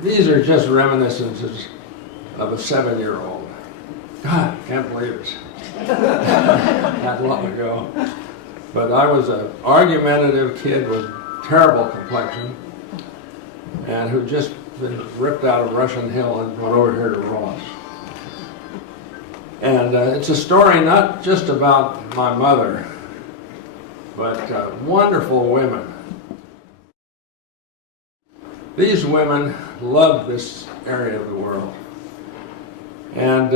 These are just reminiscences of a 7-year-old. God, I can't believe it. That long ago. But I was an argumentative kid with terrible complexion and who just been ripped out of Russian Hill and went over here to Ross. And it's a story not just about my mother, but wonderful women. These women loved this area of the world and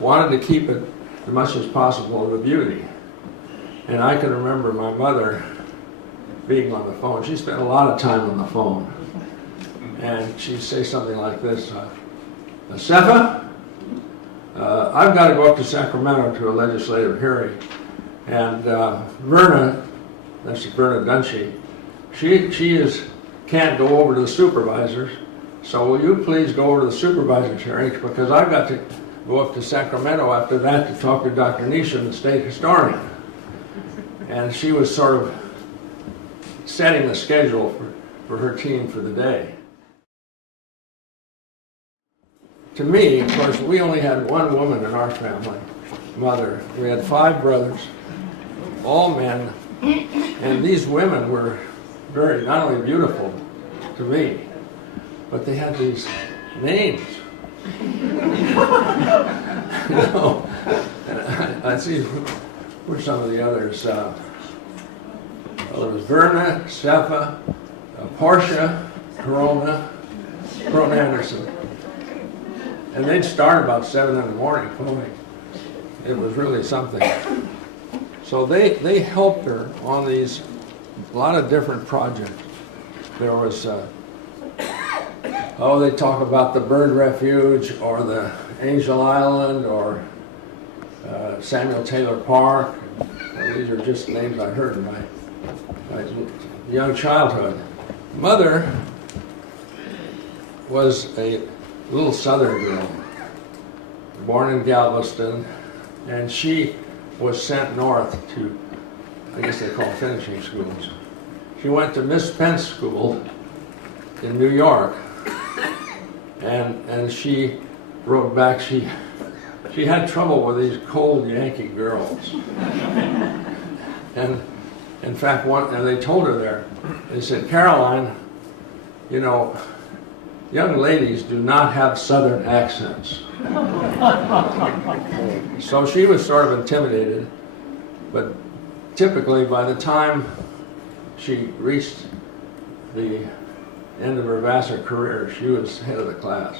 wanted to keep it as much as possible the beauty. And I can remember my mother being on the phone. She spent a lot of time on the phone. And she'd say something like this, Sefa, I've got to go up to Sacramento to a legislative hearing. And Verna, that's Verna Dunshee, she can't go over to the supervisors, so will you please go over to the supervisors hearing because I've got to go up to Sacramento after that to talk to Dr. Neesham, the state historian. And she was sort of setting the schedule for her team for the day. To me, of course, we only had one woman in our family, mother. We had 5 brothers, all men, and these women were very, not only beautiful to me, but they had these names. You know, I see where some of the others. Well, there was Verna, Sefa, Portia, Corona Anderson. And they'd start about 7 in the morning filming. It was really something. So they helped her on these, a lot of different projects. There was, they talk about the Bird Refuge or the Angel Island or Samuel Taylor Park. These are just names I heard in my young childhood. Mother was a little southern girl, born in Galveston, and she was sent north to, I guess they call finishing schools. She went to Miss Pence School in New York, and she wrote back, she had trouble with these cold Yankee girls. And in fact, and they told her there, they said, Caroline, you know, young ladies do not have southern accents. So she was sort of intimidated, but typically by the time she reached the end of her Vassar career, she was head of the class.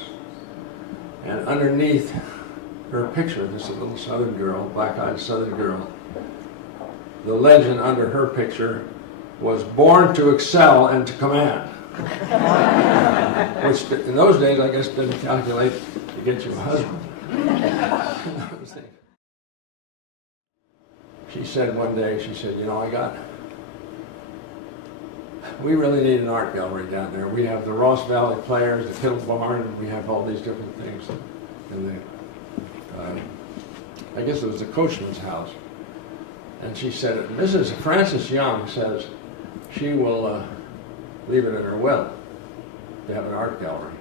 And underneath her picture, this little southern girl, black-eyed southern girl, the legend under her picture was born to excel and to command. Which in those days, I guess, didn't calculate to get you a husband. She said one day, she said, you know, we really need an art gallery down there. We have the Ross Valley Players, the Kittle Barn, we have all these different things. And I guess it was the Coachman's house. And she said, Mrs. Frances Young says she will leave it in her will to have an art gallery.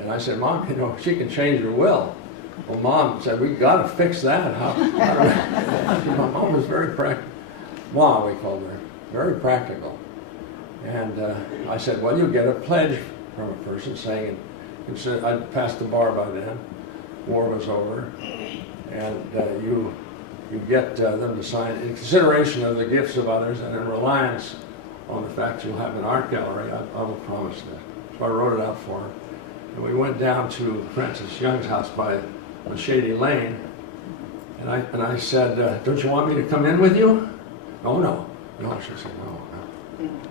And I said, Mom, you know, she can change her will. Well, Mom said, we got to fix that. How my mom was very practical. Ma, we called her, very practical. And I said, well, you get a pledge from a person saying, I'd passed the bar by then, war was over, and you get them to sign in consideration of the gifts of others and in reliance on the fact you'll have an art gallery, I will promise that. So I wrote it out for her. And we went down to Frances Young's house by Shady Lane, and I said, don't you want me to come in with you? Oh, no. No, she said, no.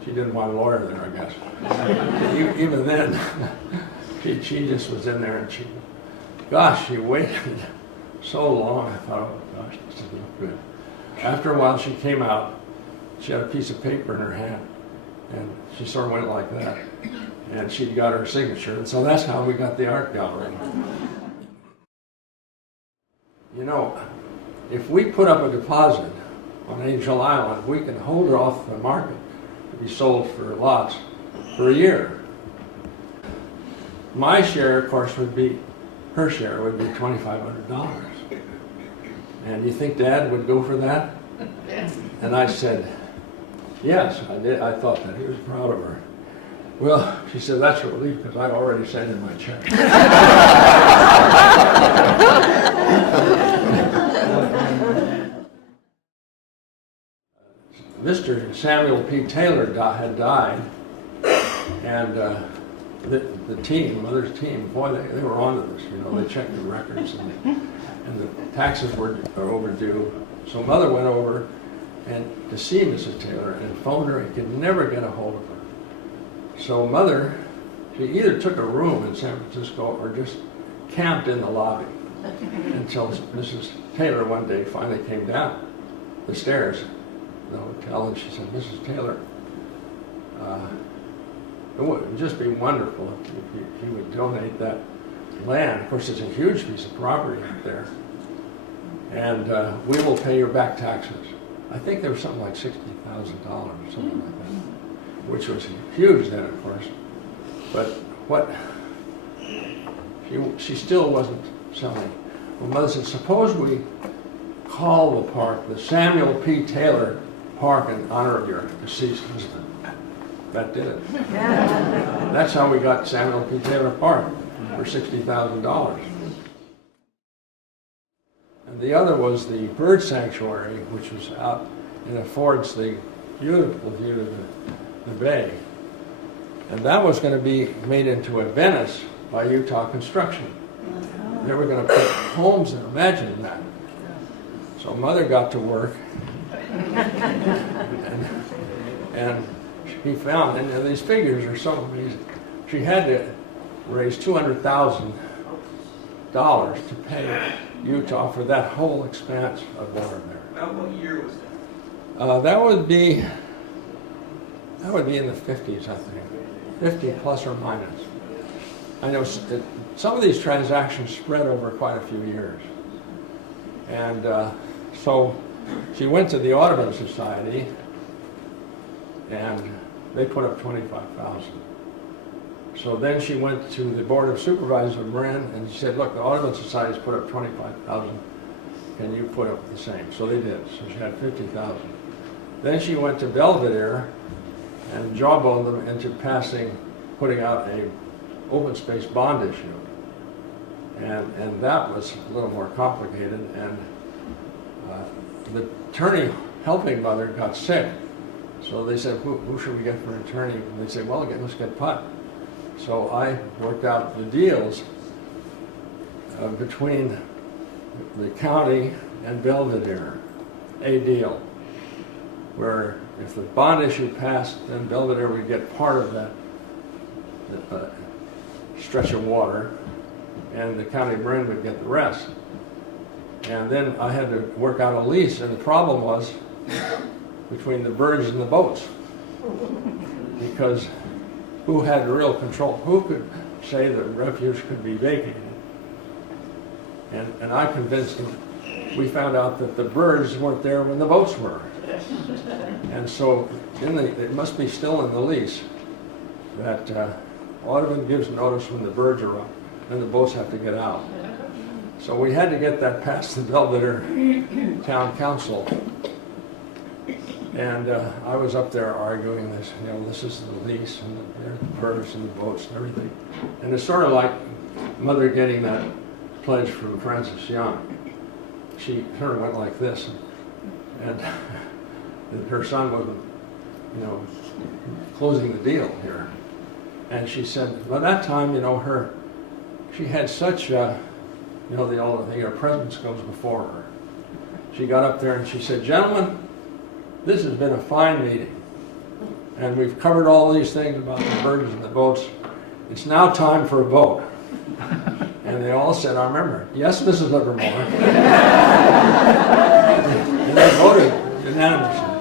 She didn't want a lawyer there, I guess. Even then, she just was in there, and she waited so long. I thought, oh gosh, this doesn't look good. After a while, she came out. She had a piece of paper in her hand, and she sort of went like that. And she got her signature, and so that's how we got the art gallery. You know, if we put up a deposit on Angel Island, we can hold it off the market to be sold for lots for a year. my share, of course, would be, her share would be $2,500. And you think Dad would go for that? And I said, yes, I did. I thought that. He was proud of her. Well, she said, that's a relief because I already sent in my check. Mr. Samuel P. Taylor had died, and the team, Mother's team, boy, they were on to this. You know, they checked the records, and the taxes were overdue. So Mother went over and to see Mrs. Taylor and phoned her and could never get a hold of her. So Mother, she either took a room in San Francisco or just camped in the lobby until Mrs. Taylor one day finally came down the stairs in the hotel, and she said, Mrs. Taylor, it would just be wonderful if you would donate that land. Of course, it's a huge piece of property out there. And we will pay your back taxes. I think there was something like $60,000 or something like that, which was huge then, of course. But what, she still wasn't selling. Well, Mother said, suppose we call the park the Samuel P. Taylor Park in honor of your deceased husband. That did it. That's how we got Samuel P. Taylor Park for $60,000. And the other was the bird sanctuary, which was out and affords the beautiful view of the bay. And that was going to be made into a Venice by Utah Construction. They were going to put homes in. Imagine that. So Mother got to work, and she found, and these figures are so amazing. She had to raise $200,000 to pay Utah for that whole expanse of water there. About what year was that? That would be in the 50s, I think. 50 plus or minus. I know some of these transactions spread over quite a few years. And so she went to the Audubon Society, and they put up $25,000. So then she went to the Board of Supervisors of Marin, and she said, look, the Audubon Society's put up $25,000. Can you put up the same? So they did. So she had $50,000. Then she went to Belvedere and jawboned them into putting out a open space bond issue. And that was a little more complicated, and the attorney helping Mother got sick. So they said, who should we get for an attorney? And they said, well, let's get Putt. So I worked out the deals between the county and Belvedere, a deal, where if the bond issue passed, then Belvedere would get part of that stretch of water, and the county of Marin would get the rest. And then I had to work out a lease, and the problem was between the birds and the boats, because who had real control? Who could say the refuge could be vacated? And I convinced them. We found out that the birds weren't there when the boats were. And so it must be still in the lease that Audubon gives notice when the birds are up, and the boats have to get out. So we had to get that past the Belvedere Town Council. And I was up there arguing this, this is the lease, and there's the birds and the boats and everything. And it's sort of like Mother getting that pledge from Francis Young. She sort of went like this, and her son wasn't, closing the deal here. And she said, by that time, she had such, the old thing, her presence goes before her. She got up there and she said, gentlemen, this has been a fine meeting, and we've covered all these things about the birds and the boats. It's now time for a vote. And they all said, I remember, yes, Mrs. Livermore. And they voted unanimously.